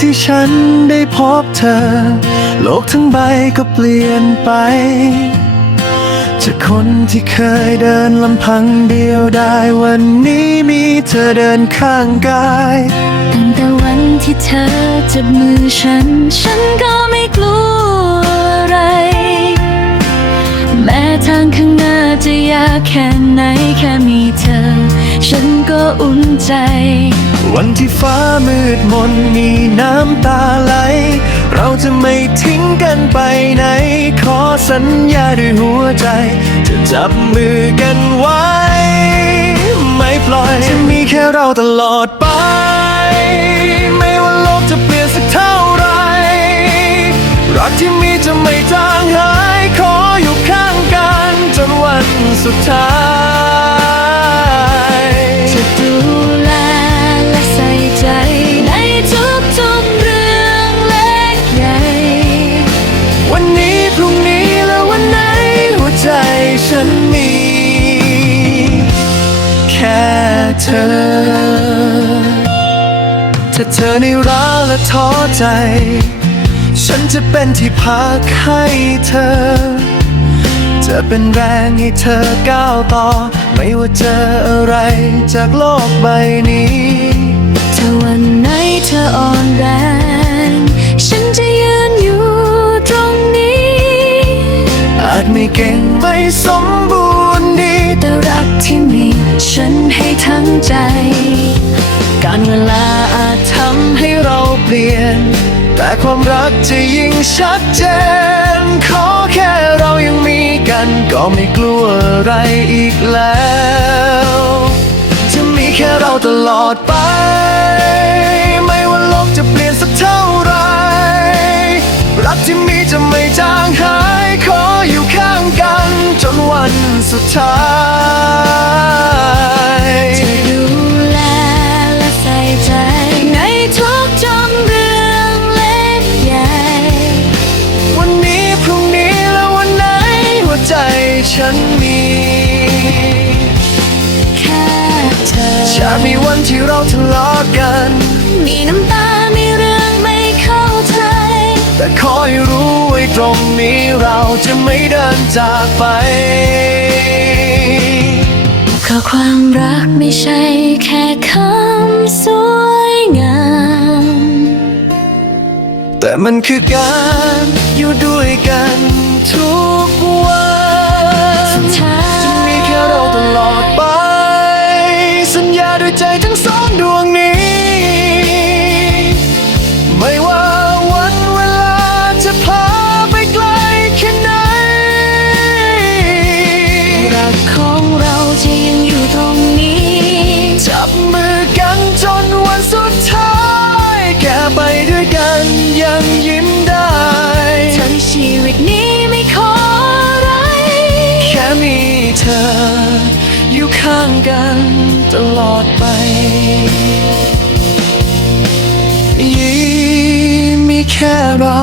ที่ฉันได้พบเธอ โลกทั้งใบก็เปลี่ยนไป จากคนที่เคยเดินลำพังเดียวได้วันนี้มีเธอเดินข้างกายตั้งแต่วันที่เธอจับมือฉัน ฉันก็ไม่กลัวอะไร แม้ทางข้างหน้าจะยากแค่ไหนแค่มีเธอ ฉันก็อุ่นใจ วันที่ฟ้ามืดมนมีน้ำตาไหล เราจะไม่ทิ้งกันไปไหน ขอสัญญาด้วยหัวใจ จะจับมือกันไว้ ไม่ปล่อยจะมีแค่เราตลอดไป ไม่ว่าโลกจะเปลี่ยนสักเท่าไหรรักที่มีจะไม่จางหาย ขออยู่ข้างกันจนวันสุดท้าย ธอ ถ้าเธอในร้าและท้อใจ ฉันจะเป็นที่พักให้เธอ จะเป็นแรงให้เธอก้าวต่อ ไม่ว่าเจออะไรจากโลกใบนี้ถ้าวันไหนเธออ่อนแรง ฉันจะยืนอยู่ตรงนี้ อาจไม่เก่งไม่สมบูรณ์ดีแต่รักที่มีฉัน ใจ การเวลาอาจทำให้เราเปลี่ยน แต่ความรักจะยิ่งชัดเจน ขอแค่เรายังมีกันก็ไม่กลัวอะไรอีกแล้ว จะมีแค่เราตลอดไป ไม่ว่าโลกจะเปลี่ยนสักเท่าไร รักที่มีจะไม่จางหาย ขออยู่ข้างกันจนวันสุดท้าย จะมีวันที่เราทะเลาะกัน มีน้ำตา มีเรื่องไม่เข้าใจ แต่ขอให้รู้ไว้ตรงนี้เราจะไม่เดินจากไปก็ความรักไม่ใช่แค่คำสวยงาม แต่มันคือการอยู่ด้วยกัน ยังยิ้มได้ทั้งชีวิตนี้ไม่ขออะไร แค่มีเธอ อยู่ข้างกันตลอดไป ยิ่งมีแค่เรา